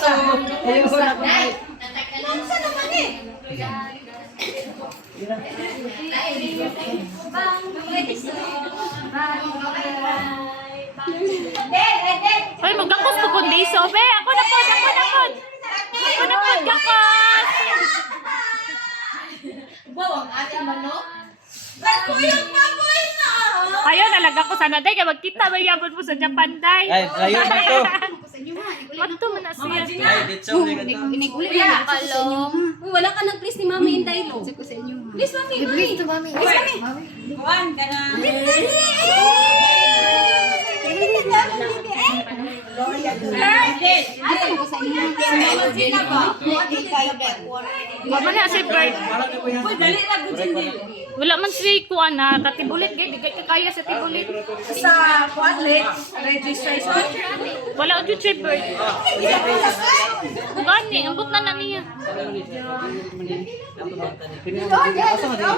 Sa naman eh. Ay, magkakos po kundi. Sobe, ako na po. Kakos. Bawang ating manok. Nagkuyog na po ina. Ayaw, nalaga ko sana. Day, magkita. May yabon mo sa Japan, day. Ay, layo na to. Mato man na siya. Ay, ditso na ito. Inigulit na palong. Wala ka nag-please ni Mami Inday lo. Please Mami. Please to Mami. Please Mami. Kuwan ka na. Asan ko sa inyo? Wala na si Bert. Uy, dali lang gudin din. Wala man si Kuan na. Tatibulit, gay. Di ka kaya sa tibulit. Sa Quadlet registration. Wala ko si Bert. Gani, ambot na na niya. Asa man din?